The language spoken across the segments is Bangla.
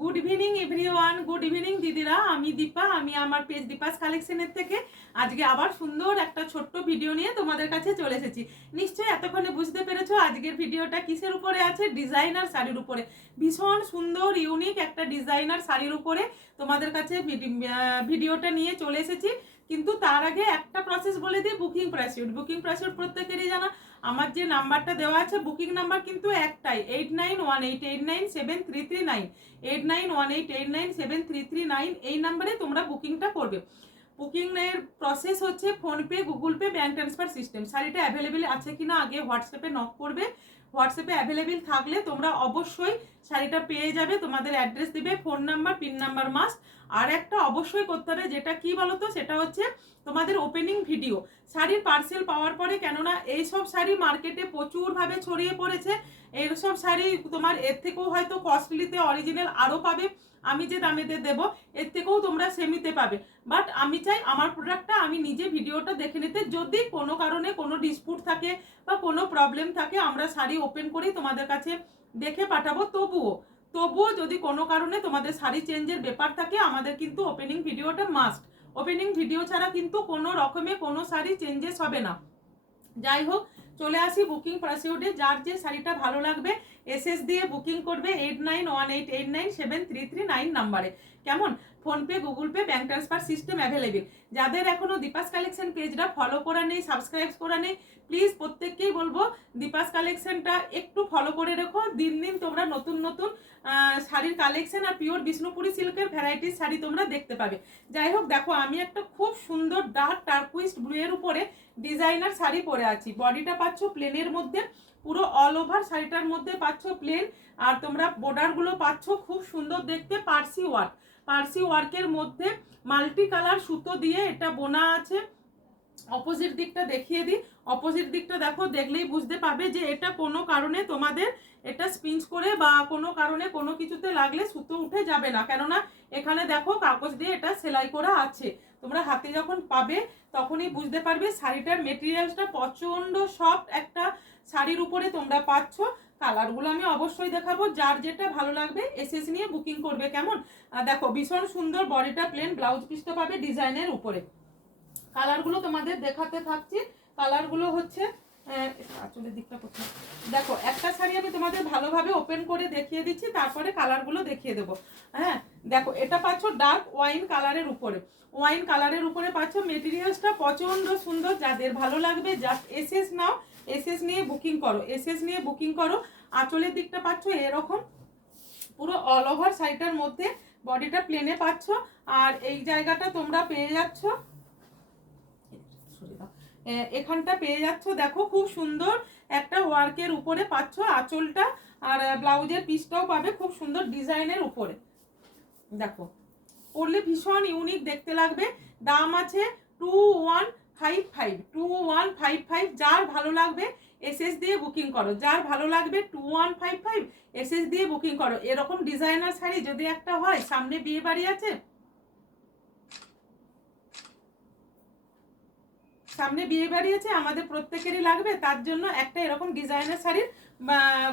Good evening everyone, good evening দিদিরা। আমি দীপা, আমি আমার পেজ দীপাস কালেকশনের থেকে আজকে আবার সুন্দর একটা ছোট্ট ভিডিও নিয়ে তোমাদের কাছে চলে এসেছি। নিশ্চয়ই এতক্ষণে বুঝতে পেরেছো আজকের ভিডিওটা কিসের উপরে আছে। ডিজাইনার শাড়ির উপরে, ভীষণ সুন্দর ইউনিক একটা ডিজাইনার শাড়ির উপরে তোমাদের কাছে ভিডিওটা নিয়ে চলে এসেছি। কিন্তু তার আগে একটা প্রসেস বলে দিই, বুকিং প্রসিডিউর। বুকিং প্রসিডিউর প্রত্যেকেরই জানা। আমার যে নাম্বারটা দেওয়া আছে বুকিং নাম্বার কিন্তু একটাই, 8918897339, 8918897339। এই নাম্বারে তোমরা বুকিংটা করবে। বুকিংয়ের প্রসেস হচ্ছে PhonePe, Google pay, bank transfer system. শাড়িটা অ্যাভেলেবেল আছে কিনা আগে হোয়াটসঅ্যাপে নক করবে। হোয়াটসঅ্যাপে অ্যাভেলেবেল থাকলে তোমরা অবশ্যই শাড়িটা পেয়ে যাবে। তোমাদের অ্যাড্রেস দিবে, phone number, pin number must. আর একটা অবশ্যই করতে হবে, যেটা কি বলতো, সেটা হচ্ছে তোমাদের ওপেনিং ভিডিও। শাড়ির পার্সেল পাওয়ার পরে, কেননা এইসব শাড়ি মার্কেটে প্রচুরভাবে ছড়িয়ে পড়েছে। এইসব শাড়ি তোমার এর থেকেও হয়তো কস্টলিতে অরিজিনাল আরও পাবে, আমি যে দামেতে দেবো এর থেকেও তোমরা সেমিতে পাবে। বাট আমি চাই আমার প্রোডাক্টটা আমি নিজে ভিডিওটা দেখে নিতে। যদি কোনো কারণে কোনো ডিসপুট থাকে বা কোনো প্রবলেম থাকে, আমরা শাড়ি ওপেন করেই তোমাদের কাছে দেখে পাঠাবো। তবুও যদি কোনো কারণে তোমাদের শাড়ি চেঞ্জের ব্যাপার থাকে, আমাদের কিন্তু ওপেনিং ভিডিওটা মাস্ট। ওপেনিং ভিডিও ছাড়া কিন্তু কোনো রকমে কোনো শাড়ি চেঞ্জেস হবে না। যাই হোক, চলে আসি বুকিং প্রসিডিউরে। যার যে শাড়িটা ভালো লাগবে এসএস দিয়ে বুকিং করবে 8918897339 নাম্বারে। কেমন? PhonePe, Google pay, bank transfer system available. যাদের এখনো দীপাস কালেকশন পেজটা ফলো করা নেই, সাবস্ক্রাইব করা নেই, প্লিজ প্রত্যেককেই বলবো দীপাস কালেকশনটা একটু ফলো করে রেখো। দিন দিন তোমরা নতুন নতুন শাড়ির কালেকশন আর পিওর বিষ্ণুপুরি সিল্কের ভ্যারাইটিস শাড়ি তোমরা দেখতে পাবে। যাই হোক, দেখো আমি একটা খুব সুন্দর ডার্ক টার্কুইস্ট ব্লু এর উপরে ডিজাইনার শাড়ি পরে আছি। বডিটা পাচ্ছ প্লেনের মধ্যে, পুরো অল ওভার শাড়িটার মধ্যে পাচ্ছ প্লেন। আর তোমরা বর্ডারগুলো পাচ্ছ খুব সুন্দর দেখতে, পার্সি ওয়ার্ক। পার্সি ওয়ার্কের মধ্যে মাল্টি কালার সুতো দিয়ে এটা বোনা আছে। অপোজিট দিকটা দেখিয়ে দিই। অপোজিট দিকটা দেখো, দেখলেই বুঝতে পারবে যে এটা কোনো কারণে তোমাদের এটা স্পিঞ্চ করে বা কোনো কারণে কোনো কিছুতে লাগলে সুতো উঠে যাবে না। কেননা এখানে দেখো কাগজ দিয়ে এটা সেলাই করা আছে। তোমরা হাতে যখন পাবে তখনই বুঝতে পারবে। শাড়িটার মেটেরিয়ালসটা প্রচন্ড সফট একটা শাড়ির উপরে তোমরা পাচ্ছ। কালারগুলো আমি অবশ্যই দেখাবো, যার যেটা ভালো লাগবে এসএস নিয়ে বুকিং করবে। কেমন? দেখো ভীষণ সুন্দর বডিটা প্লেন, ব্লাউজ পিসটা পাবে ডিজাইনের উপরে। কালারগুলো তোমাদের দেখাতে থাকছি। কালারগুলো হচ্ছে আঁচলের দিকটা কোথায়, দেখো একটা শাড়ি আমি তোমাদের ভালোভাবে ওপেন করে দেখিয়ে দিচ্ছি, তারপরে কালারগুলো দেখিয়ে দেবো। হ্যাঁ, দেখো এটা পাচ্ছ ডার্ক ওয়াইন কালারের উপরে। ওয়াইন কালারের উপরে পাচ্ছ। মেটেরিয়ালসটা প্রচন্ড সুন্দর। যাদের ভালো লাগবে জাস্ট এসএস নাও, এসএস নিয়ে বুকিং করো, এসএস নিয়ে বুকিং করো। আঁচলের দিকটা পাচ্ছ এরকম পুরো অল ওভার শাড়িটার মধ্যে, বডিটা প্লেনে পাচ্ছ। আর এই জায়গাটা তোমরা পেয়ে যাচ্ছ, এখানটা পেয়ে যাচ্ছ। দেখো খুব সুন্দর একটা ওয়ার্কের উপরে পাচ্ছ আঁচলটা, আর ব্লাউজের পিসটাও পাবে খুব সুন্দর ডিজাইনের উপরে। দেখো পরলে ভীষণ ইউনিক দেখতে লাগবে। দাম আছে 2155, 2155। যার ভালো লাগবে এসএস দিয়ে বুকিং করো, যার ভালো লাগবে 2155 এসএস দিয়ে বুকিং করো। এরকম ডিজাইনার শাড়ি যদি একটা হয়, সামনে বিয়ে বাড়ি আছে, সামনে বিয়ে বাড়ি আছে, আমাদের প্রত্যেকেরই লাগবে, তার জন্য একটা এরকম ডিজাইনার শাড়ির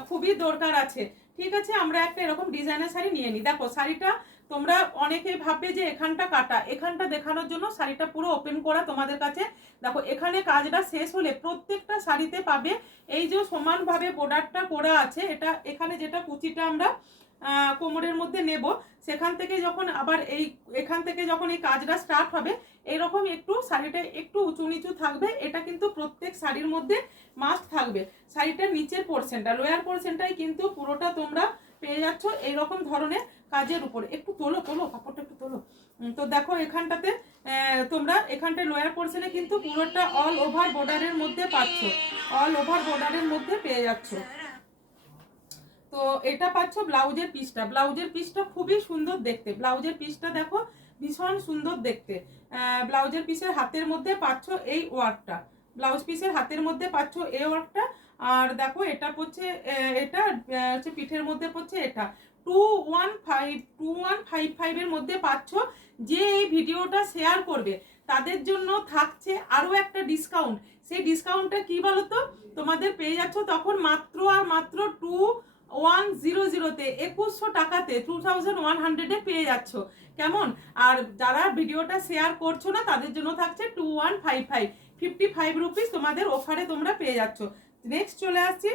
খুবই দরকার আছে। ঠিক আছে, আমরা একটা এরকম ডিজাইনার শাড়ি নিয়ে নিই। দেখো শাড়িটা তোমরা অনেকেই ভাববে যে এখানটা কাটা, এখানটা দেখানোর জন্য শাড়িটা পুরো ওপেন করা তোমাদের কাছে। দেখো এখানে কাজটা শেষ হলে প্রত্যেকটা শাড়িতে পাবে এই যে সমানভাবে বর্ডারটা করা আছে। এটা এখানে যেটা কুচিটা আমরা কোমরের মধ্যে নেব, সেখান থেকে যখন আবার এখান থেকে যখন এই কাজটা স্টার্ট হবে, এরকম একটু শাড়িটা একটু উঁচু নিচু থাকবে। এটা কিন্তু প্রত্যেক শাড়ির মধ্যে মাস্ট থাকবে। শাড়িটার নিচের পোর্শনটা, লোয়ার পোর্শনটাই কিন্তু পুরোটা তোমরা পেয়ে যাচ্ছ এইরকম ধরনের কাজের উপরে। একটু তোলো কাপড়টা একটু তোলো। তো দেখো এখানটাতে তোমরা এখানটা লোয়ার পোর্শনে কিন্তু পুরোটা অল ওভার বর্ডারের মধ্যে পাচ্ছ, অল ওভার বর্ডারের মধ্যে পেয়ে যাচ্ছ। তো এটা পাচ্ছ ব্লাউজের পিসটা। ব্লাউজের পিসটা খুবই সুন্দর দেখতে। ব্লাউজের পিসটা দেখো ভীষণ সুন্দর দেখতে। ব্লাউজের পিসের হাতের মধ্যে পাচ্ছ এই ওয়ার্কটা, ব্লাউজ পিসের হাতের মধ্যে পাচ্ছ এই ওয়ার্কটা। আর দেখো এটা পড়ছে, এটা হচ্ছে পিঠের মধ্যে পড়ছে এটা 2155 এর মধ্যে পাচ্ছ। যে এই ভিডিওটা শেয়ার করবে তাদের জন্য থাকছে আরো একটা ডিসকাউন্ট। সেই ডিসকাউন্টটা কি বলতো, তোমাদের পেয়ে যাচ্ছ তখন মাত্র আর মাত্র 100-তে 2100 টাকাতে 2100-এ পেয়ে যাচ্ছ। কেমন? আর যারা ভিডিওটা শেয়ার করছো না তাদের জন্য থাকছে 2155 55 রুপিস তোমাদের অফারে তোমরা পেয়ে যাচ্ছ। নেক্সট চলে আসছি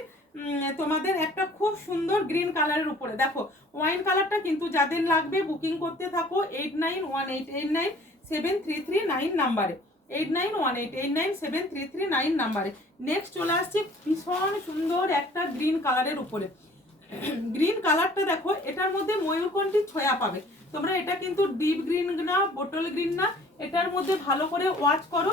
তোমাদের একটা খুব সুন্দর গ্রিন কালারের উপরে। দেখো ওয়াইন কালারটা কিন্তু যাদের লাগবে বুকিং করতে থাকো 8918897339 নাম্বারে, 8918897339 নাম্বারে। নেক্সট চলে আসছে ভীষণ সুন্দর একটা গ্রিন কালারের উপরে। গ্রিন কালারটা দেখো, এটার মধ্যে ময়ূরকণ্ঠী ছোঁয়া পাবে তোমরা। এটা কিন্তু ডিপ গ্রিন না, বোটল গ্রিন না, এটার মধ্যে ভালো করে ওয়াচ করো,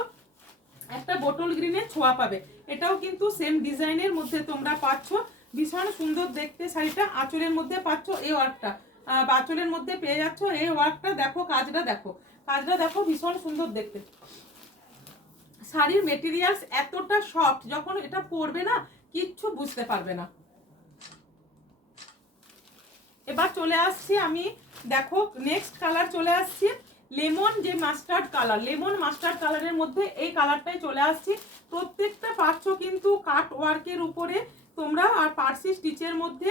একটা বোটল গ্রিনের ছোঁয়া পাবে। এটাও কিন্তু সেম ডিজাইনের মধ্যে তোমরা পাচ্ছ। ভীষণ সুন্দর দেখতে শাড়িটা। আঁচলের মধ্যে পাচ্ছ এই ওয়ার্কটা, আঁচলের মধ্যে পেয়ে যাচ্ছ এই ওয়ার্কটা। দেখো কাজটা, দেখো কাজটা দেখো, ভীষণ সুন্দর দেখতে। শাড়ির মেটেরিয়ালস এতটা সফট, যখন এটা পরবে না কিচ্ছু বুঝতে পারবে না। এবার চলে আসছি আমি, দেখো নেক্সট কালার চলে আসছি লেমন, যে মাস্টার্ড কালার, লেমন মাস্টার্ড কালারের মধ্যে এই কালারটাই চলে আসছি। প্রত্যেকটা পাচ্ছ কিন্তু কাট ওয়ার্কের উপরে তোমরা, আর পার্সি স্টিচের মধ্যে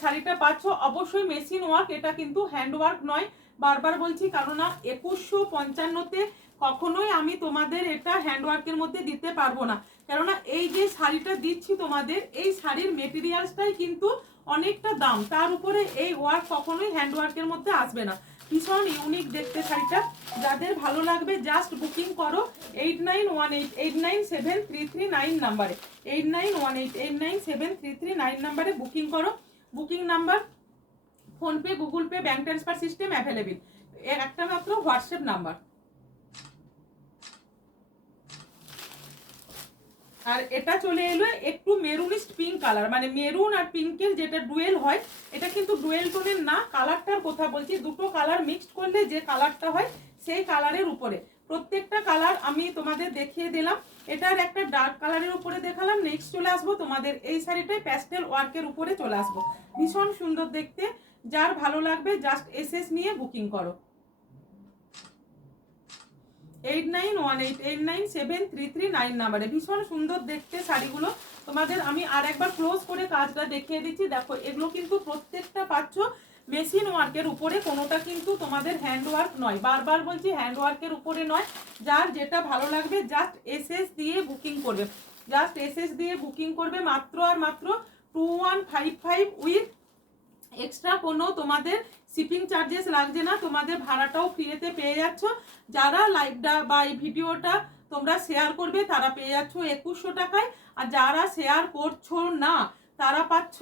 শাড়িটা পাচ্ছ। অবশ্যই মেশিন ওয়ার্ক, এটা কিন্তু হ্যান্ড ওয়ার্ক নয়, বারবার বলছি, কারণ 2155-তে কখনোই আমি তোমাদের এটা হ্যান্ড ওয়ার্কের মধ্যে দিতে পারবো না। কেননা এই যে শাড়িটা দিচ্ছি তোমাদের, এই শাড়ির মেটেরিয়ালসটাই কিন্তু অনেকটা দাম, তার উপরে এই ওয়ার্ক কখনোই হ্যান্ড ওয়ার্কের মধ্যে আসবে না। ভীষণ ইউনিক দেখতে শাড়িটা। যাদের ভালো লাগবে জাস্ট বুকিং করো 8918897339 নাম্বারে, 8918897339 নাম্বারে বুকিং করো। Booking number PhonePe, Google pay, bank transfer system available. একটা মাত্র হোয়াটসঅ্যাপ নাম্বার। আর এটা চলে এলো একটু মেরুনিস্ট পিঙ্ক কালার, মানে মেরুন আর পিঙ্কের যেটা ডুয়েল হয়, এটা কিন্তু ডুয়েল টোনের না, কালারটার কথা বলছি। দুটো কালার মিক্সড করলে যে কালারটা হয় সেই কালারের উপরে। প্রত্যেকটা কালার আমি তোমাদের দেখিয়ে দিলাম। এটার একটা ডার্ক কালারের উপরে দেখালাম। নেক্সট চলে আসবো তোমাদের এই শাড়িটাই প্যাস্টেল ওয়ার্কের উপরে চলে আসবো। ভীষণ সুন্দর দেখতে, যার ভালো লাগবে জাস্ট এসএস নিয়ে বুকিং করো 8918897339 নাম্বারে। ভীষণ সুন্দর দেখতে শাড়িগুলো তোমাদের। আমি আর একবার ক্লোজ করে কাজটা দেখিয়ে দিচ্ছি। দেখো এগুলো কিন্তু প্রত্যেকটা পাচ্ছ মেশিন ওয়ার্কের উপরে, কোনোটা কিন্তু তোমাদের হ্যান্ড ওয়ার্ক নয়। বারবার বলছি হ্যান্ড ওয়ার্কের উপরে নয়। যার যেটা ভালো লাগবে জাস্ট এসএস দিয়ে বুকিং করবে, জাস্ট এসএস দিয়ে বুকিং করবে। মাত্র আর মাত্র 2155 উইথ এক্সট্রা কোনো তোমাদের শিপিং চার্জেস লাগছে না, তোমাদের ভাড়াটাও ফ্রিতে পেয়ে যাচ্ছ। যারা লাইভটা বা এই ভিডিওটা তোমরা শেয়ার করবে তারা পেয়ে যাচ্ছ 2100 টাকায়, আর যারা শেয়ার করছো না তারা পাচ্ছ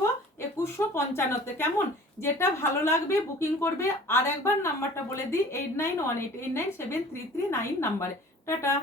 2155-তে। কেমন? যেটা ভালো লাগবে বুকিং করবে। আর একবার নাম্বারটা বলে দিই 8918897339 নাম্বারে। টাটা।